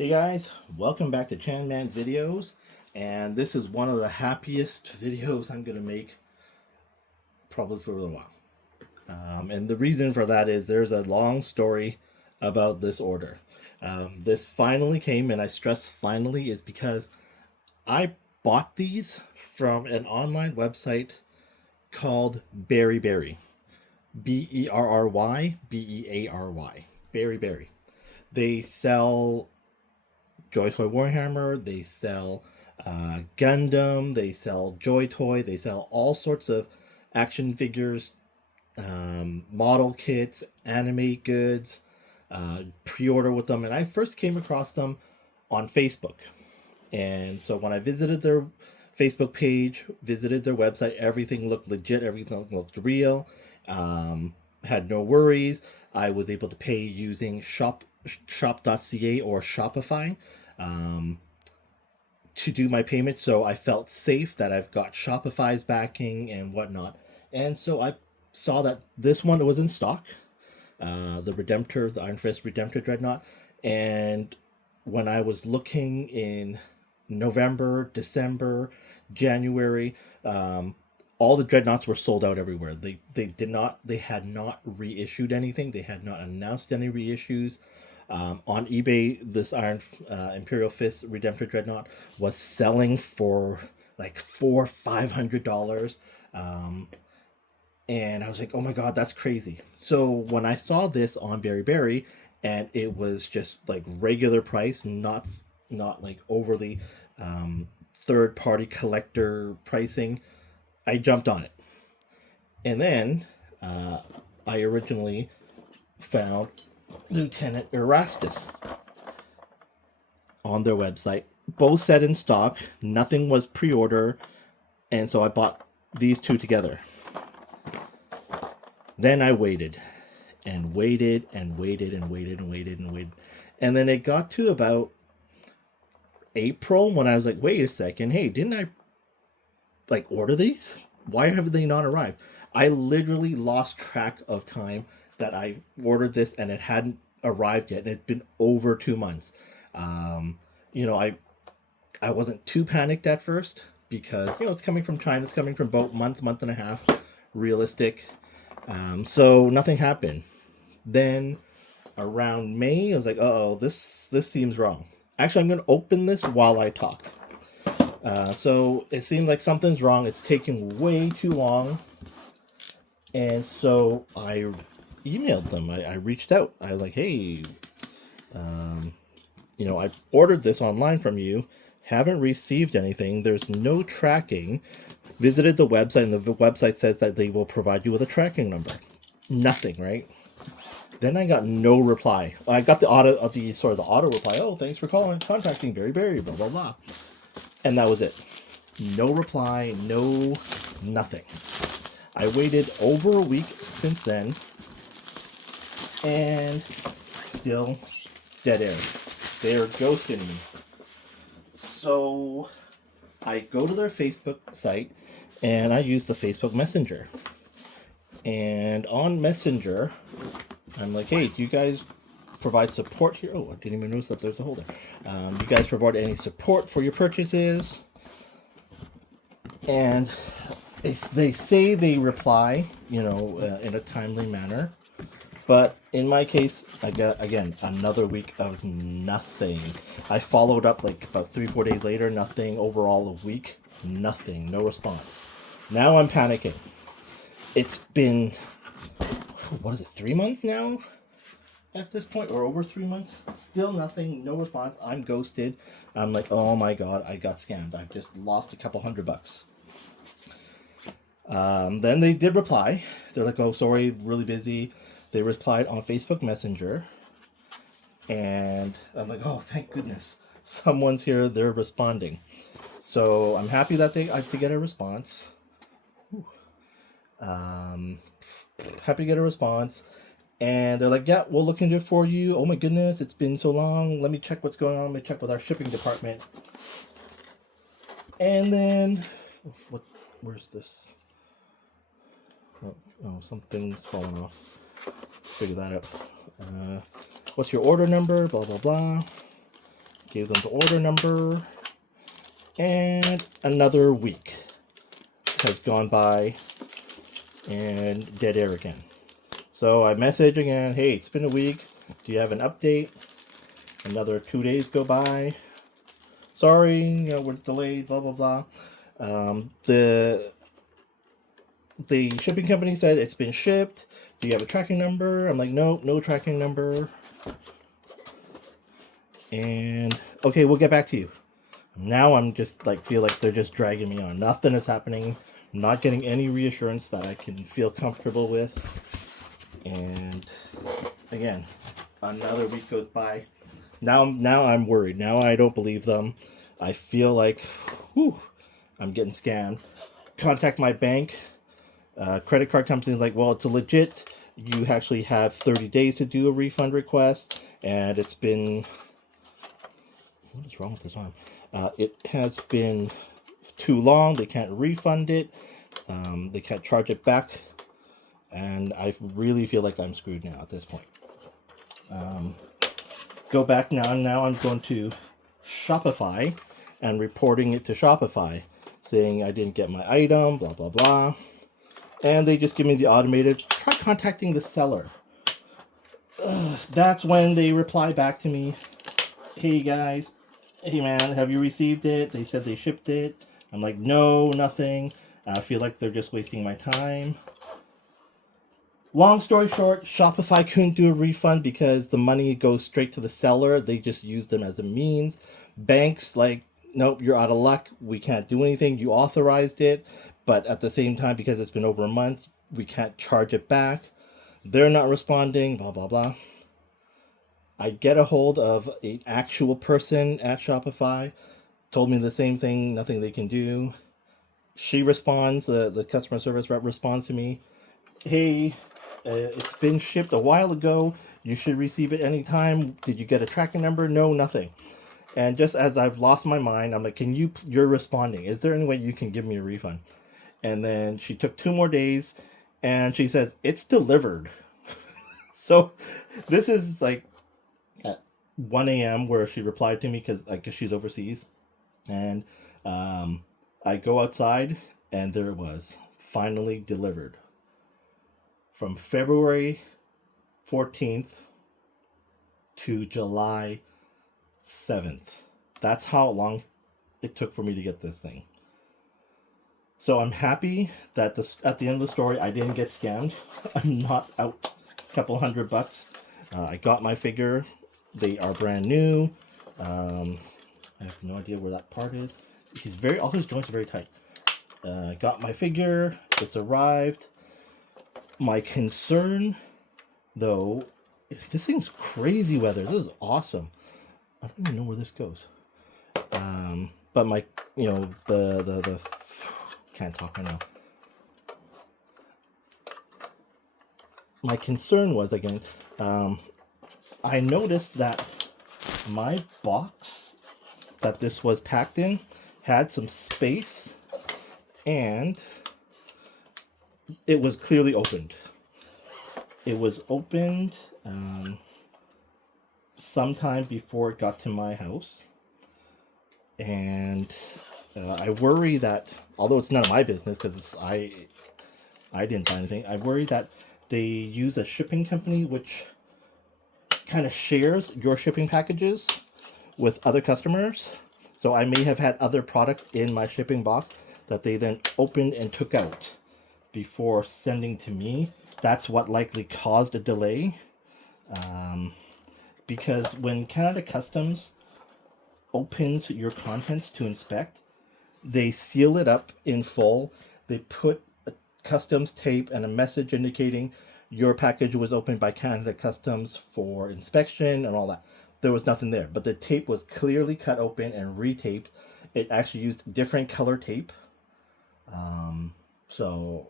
Hey guys, welcome back to Chan Man's videos, and this is one of the happiest videos I'm gonna make probably for a little while. And the reason for that is there's a long story about this order. This finally came, and I stress finally is because I bought these from an online website called Berry Berry, Berry, Berry Berry. They sell Joy Toy Warhammer, they sell Gundam, they sell Joy Toy, they sell all sorts of action figures, model kits, anime goods, pre-order with them. And I first came across them on Facebook. And so when I visited their Facebook page, visited their website, everything looked legit, everything looked real. Had no worries. I was able to pay using shop.ca or Shopify um, to do my payment. So I felt safe that I've got Shopify's backing and whatnot. And so I saw that this one was in stock, the Redemptor, the Iron Fist Redemptor Dreadnought. And when I was looking in November, December, January, all the Dreadnoughts were sold out everywhere. They had not reissued anything. They had not announced any reissues. On eBay, this Imperial Fist Redemptor Dreadnought was selling for like $400-$500. And I was like, oh my god, that's crazy. So when I saw this on Berry Berry, and it was just like regular price, not like overly third party collector pricing, I jumped on it. And then uh, I originally found Lieutenant Erastus on their website. Both set in stock, nothing was pre order, and so I bought these two together. Then I waited and waited and waited and waited and waited and waited. And then it got to about April when I was like, wait a second, hey, didn't I like order these? Why have they not arrived? I literally lost track of time that I ordered this and it hadn't arrived yet. And it'd been over 2 months. Um, you know, I wasn't too panicked at first because it's coming from China. It's coming from about month and a half, realistic. So nothing happened. Then around May, I was like, oh, this seems wrong. Actually, I'm going to open this while I talk. So it seemed like something's wrong. It's taking way too long. And so I emailed them. I reached out. I was like, hey, I ordered this online from you. Haven't received anything. There's no tracking. Visited the website, and the website says that they will provide you with a tracking number. Nothing, right? Then I got no reply. I got the auto reply. Oh, thanks for contacting Berry Berry, blah blah blah, and that was it. No reply, no nothing. I waited over a week since then, and still dead air. They're ghosting me. So I go to their Facebook site and I use the Facebook Messenger. And on Messenger, I'm like, hey, do you guys provide support here? Oh, I didn't even notice that there's a holder. You guys provide any support for your purchases? And they say they reply, in a timely manner. But in my case, I got, again, another week of nothing. I followed up like about 3-4 days later, nothing. Overall, a week, nothing, no response. Now I'm panicking. It's been, 3 months now at this point, or over 3 months? Still nothing, no response. I'm ghosted. I'm like, oh my god, I got scammed. I've just lost a couple $100. Then they did reply. They're like, oh, sorry, really busy. They replied on Facebook Messenger. And I'm like, oh, thank goodness. Someone's here, they're responding. So I'm happy that I to get a response. Happy to get a response. And they're like, yeah, we'll look into it for you. Oh my goodness, it's been so long. Let me check what's going on. Let me check with our shipping department. And then, where's this? Oh, something's falling off. Figure that out. What's your order number? Blah, blah, blah. gave them the order number, and another week has gone by and dead air again. So I message again, hey, it's been a week. Do you have an update? Another 2 days go by. Sorry, we're delayed, blah, blah, blah. The shipping company said it's been shipped. Do you have a tracking number? I'm like, nope, no tracking number. And okay, we'll get back to you. Now I'm just like, feel like they're just dragging me on. Nothing is happening. I'm not getting any reassurance that I can feel comfortable with. And again, another week goes by. Now I'm worried. Now I don't believe them. I feel like, I'm getting scammed. Contact my bank. Credit card company's like, well, it's a legit. You actually have 30 days to do a refund request. And it's been... What is wrong with this arm? It has been too long. They can't refund it. They can't charge it back. And I really feel like I'm screwed now at this point. Go back now. Now I'm going to Shopify and reporting it to Shopify, saying I didn't get my item, blah, blah, blah. And they just give me the automated, try contacting the seller. That's when they reply back to me, hey guys, hey man, have you received it? They said they shipped it. I'm like, no, nothing. I feel like they're just wasting my time. Long story short, Shopify couldn't do a refund because the money goes straight to the seller. They just use them as a means. Banks like, nope, you're out of luck. We can't do anything. You authorized it. But at the same time, because it's been over a month, we can't charge it back. They're not responding, blah, blah, blah. I get a hold of an actual person at Shopify. Told me the same thing, nothing they can do. She responds, the customer service rep responds to me, hey, it's been shipped a while ago. You should receive it anytime. Did you get a tracking number? No, nothing. And just as I've lost my mind, I'm like, you're responding. Is there any way you can give me a refund? And then she took 2 more days and she says, it's delivered. So this is like at 1 a.m. where she replied to me because I guess she's overseas. And I go outside and there it was, finally delivered. From February 14th to July 7th. That's how long it took for me to get this thing. So I'm happy that at the end of the story, I didn't get scammed. I'm not out a couple $100. I got my figure. They are brand new. I have no idea where that part is. All his joints are very tight. Got my figure. It's arrived. My concern, though, this thing's crazy weather. This is awesome. I don't even know where this goes. But my, the can't talk right now. My concern was, again, I noticed that my box that this was packed in had some space and it was clearly opened. It was opened sometime before it got to my house. And I worry that, although it's none of my business because I didn't buy anything, I worry that they use a shipping company which kind of shares your shipping packages with other customers. So I may have had other products in my shipping box that they then opened and took out before sending to me. That's what likely caused a delay. Because when Canada Customs opens your contents to inspect, they seal it up in full. They put a customs tape and a message indicating your package was opened by Canada Customs for inspection and all that. There was nothing there, but the tape was clearly cut open and retaped. It actually used different color tape. So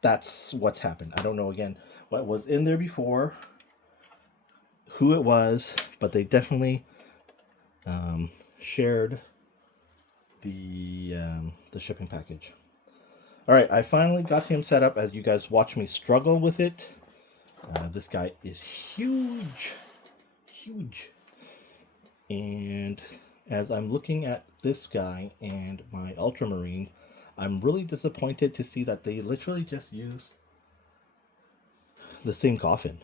that's what's happened. I don't know, again, what was in there before, who it was, but they definitely shared the shipping package. All right, I finally got him set up. As you guys watch me struggle with it, this guy is huge. And as I'm looking at this guy and my Ultramarines, I'm really disappointed to see that they literally just use the same coffin.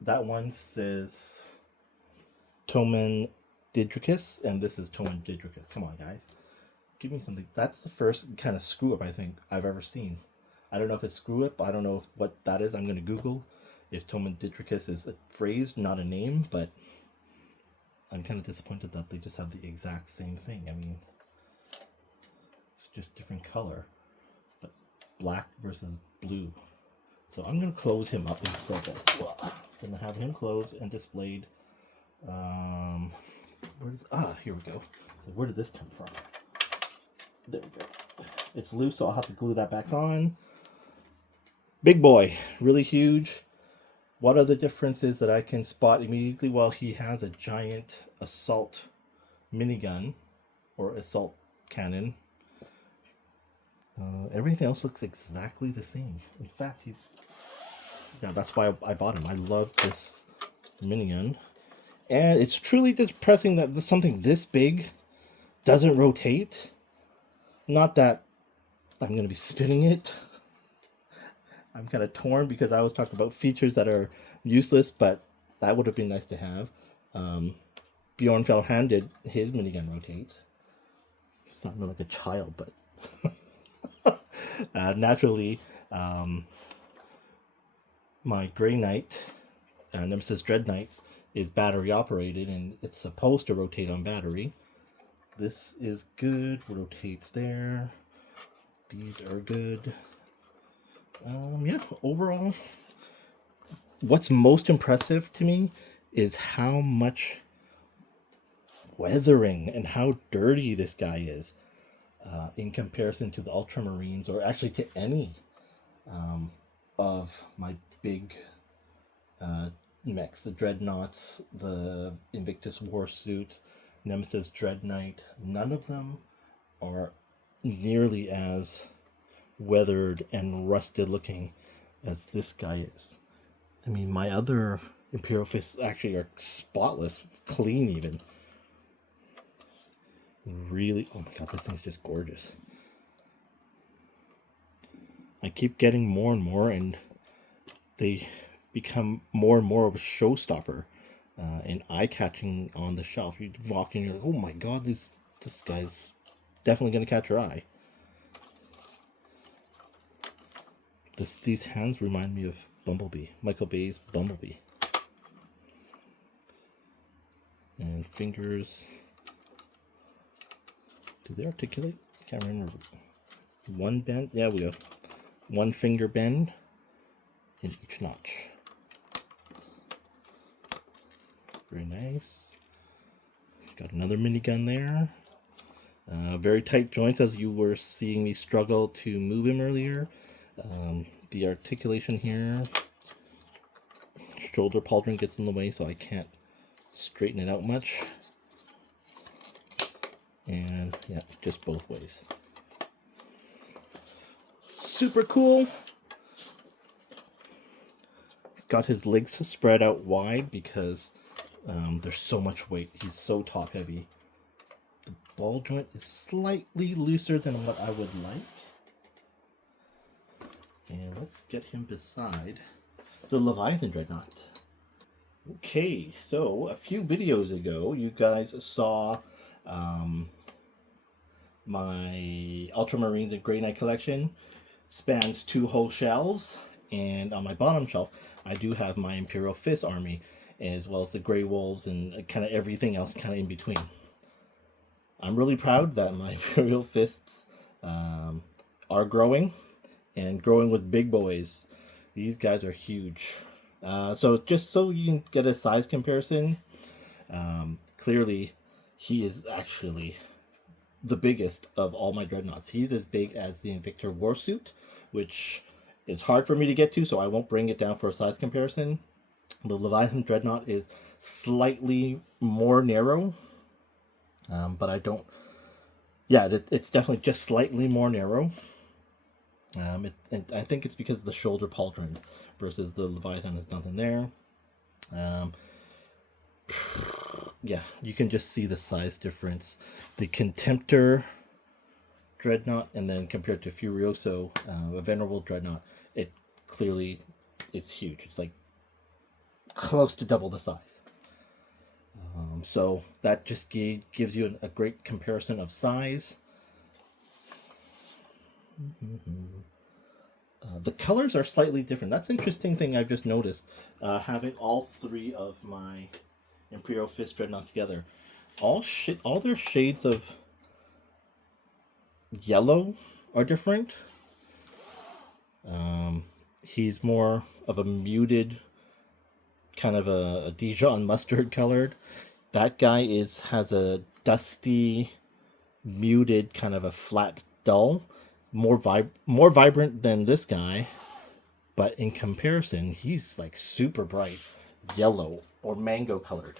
That one says Toman Didricus, and this is Toman Didricus. Come on, guys. Give me something. That's the first kind of screw up I think I've ever seen. I don't know if it's screw up. I don't know what that is. I'm going to Google if Toman Didricus is a phrase, not a name, but I'm kind of disappointed that they just have the exact same thing. I mean, it's just different color, but black versus blue. So I'm going to close him up instead. I'm going to have him closed and displayed. Here we go. So where did this come from? There we go. It's loose, so I'll have to glue that back on. Big boy, really huge. What are the differences that I can spot immediately? Well, he has a giant assault minigun or assault cannon. Everything else looks exactly the same. In fact, that's why I bought him. I love this minigun. And it's truly depressing that something this big doesn't rotate. Not that I'm going to be spinning it. I'm kind of torn because I was talking about features that are useless, but that would have been nice to have. Bjorn Felhan did his minigun rotates. It's not like a child, but naturally, my Grey Knight, Nemesis Dreadnought, is battery operated, and it's supposed to rotate on battery. This is good, rotates there. These are good. Yeah, overall, what's most impressive to me is how much weathering and how dirty this guy is in comparison to the Ultramarines, or actually to any of my big mechs, the Dreadnoughts, the Invictus Warsuit, Nemesis Dreadnought. None of them are nearly as weathered and rusted looking as this guy is. I mean, my other Imperial fists actually are spotless, clean even. Really, oh my god, this thing's just gorgeous. I keep getting more and more, and they become more and more of a showstopper and eye-catching on the shelf. You walk in, you're like, oh my god, this guy's definitely going to catch your eye. These hands remind me of Bumblebee, Michael Bay's Bumblebee. And fingers, do they articulate? I can't remember. One bend, yeah, we go. One finger bend in each notch. Very nice. Got another minigun there. Very tight joints, as you were seeing me struggle to move him earlier. The articulation here, shoulder pauldron gets in the way, so I can't straighten it out much. And yeah, just both ways. Super cool. He's got his legs spread out wide because there's so much weight. He's so top heavy. The ball joint is slightly looser than what I would like. And let's get him beside the Leviathan Dreadnought. Okay, so a few videos ago, you guys saw my Ultramarines and Grey Knight collection spans 2 whole shelves, and on my bottom shelf, I do have my Imperial Fist army, as well as the Grey Wolves and kind of everything else kind of in between. I'm really proud that my Imperial Fists are growing, and growing with big boys. These guys are huge. So just so you can get a size comparison, clearly he is actually the biggest of all my Dreadnoughts. He's as big as the Invictor Warsuit, which is hard for me to get to, so I won't bring it down for a size comparison. The Leviathan Dreadnought is slightly more narrow, but I don't... Yeah, it's definitely just slightly more narrow. And I think it's because of the shoulder pauldrons versus the Leviathan is nothing there. Yeah, you can just see the size difference. The Contemptor Dreadnought, and then compared to Furioso, a Venerable Dreadnought, it clearly, it's huge. It's like close to double the size. So that just gives you a great comparison of size. The colors are slightly different. That's an interesting thing I've just noticed. Having all three of my Imperial Fist Dreadnoughts together, all their shades of yellow are different. He's more of a muted, kind of a Dijon mustard colored. That guy has a dusty, muted, kind of a flat dull, more vibrant than this guy, but in comparison, he's like super bright yellow or mango colored.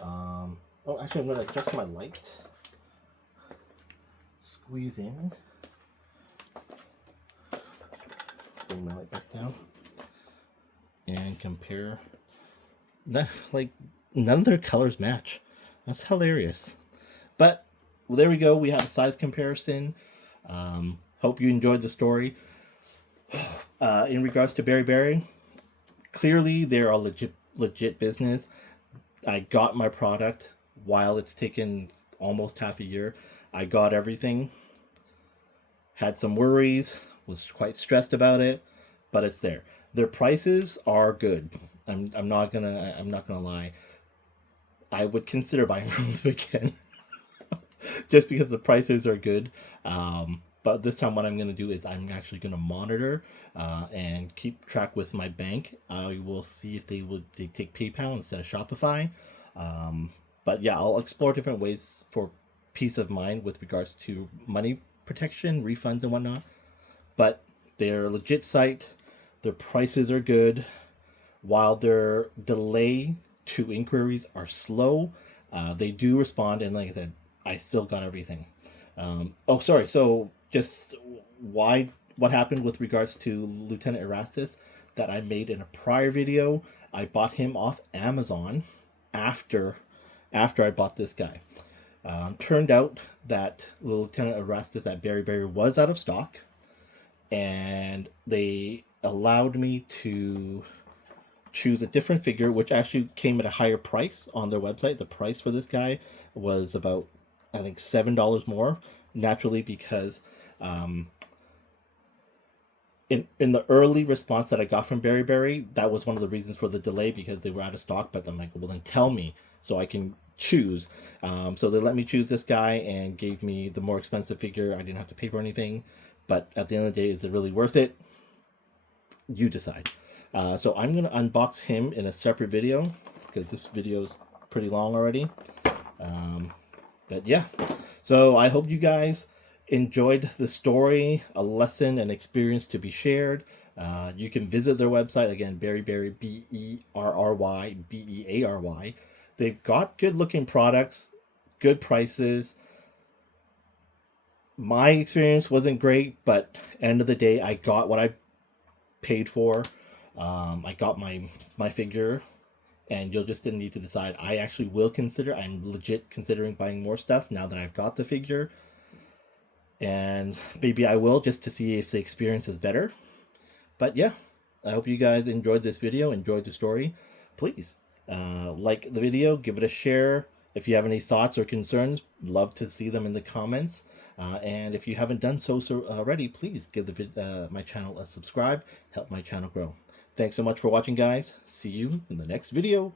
Oh, actually, I'm gonna adjust my light. Squeeze in. Bring my light back down. And compare. Like, none of their colors match. That's hilarious. But well, there we go. We have a size comparison. Hope you enjoyed the story. In regards to Berry, clearly they're a legit business. I got my product while it's taken almost half a year. I got everything. Had some worries. Was quite stressed about it, but it's there. Their prices are good. I'm not gonna lie. I would consider buying from them again, just because the prices are good. But this time, what I'm going to do is I'm actually going to monitor and keep track with my bank. I will see if they take PayPal instead of Shopify. But yeah, I'll explore different ways for peace of mind with regards to money protection, refunds, and whatnot. But they're a legit site. Their prices are good. While their delay to inquiries are slow, they do respond. And like I said, I still got everything. Sorry. So just what happened with regards to Lieutenant Erastus that I made in a prior video. I bought him off Amazon after I bought this guy. Turned out that Lieutenant Erastus at Berry was out of stock, and they allowed me to choose a different figure, which actually came at a higher price on their website. The price for this guy was about, I think, $7 more, naturally, because in the early response that I got from Berry, that was one of the reasons for the delay, because they were out of stock. But I'm like, well, then tell me so I can choose. So they let me choose this guy and gave me the more expensive figure. I didn't have to pay for anything. But at the end of the day, is it really worth it? You decide. So I'm going to unbox him in a separate video, because this video is pretty long already. But yeah, so I hope you guys enjoyed the story, a lesson and experience to be shared. You can visit their website, again, Berry, Berry. They've got good looking products, good prices. My experience wasn't great, but end of the day, I got what I paid for. I got my figure, and you'll just need to decide. I actually will consider. I'm legit considering buying more stuff now that I've got the figure, and maybe I will, just to see if the experience is better. But yeah, I hope you guys enjoyed this video, enjoyed the story. Please like the video, give it a share. If you have any thoughts or concerns, love to see them in the comments. And if you haven't done so already, please give my channel a subscribe. Help my channel grow. Thanks so much for watching, guys. See you in the next video.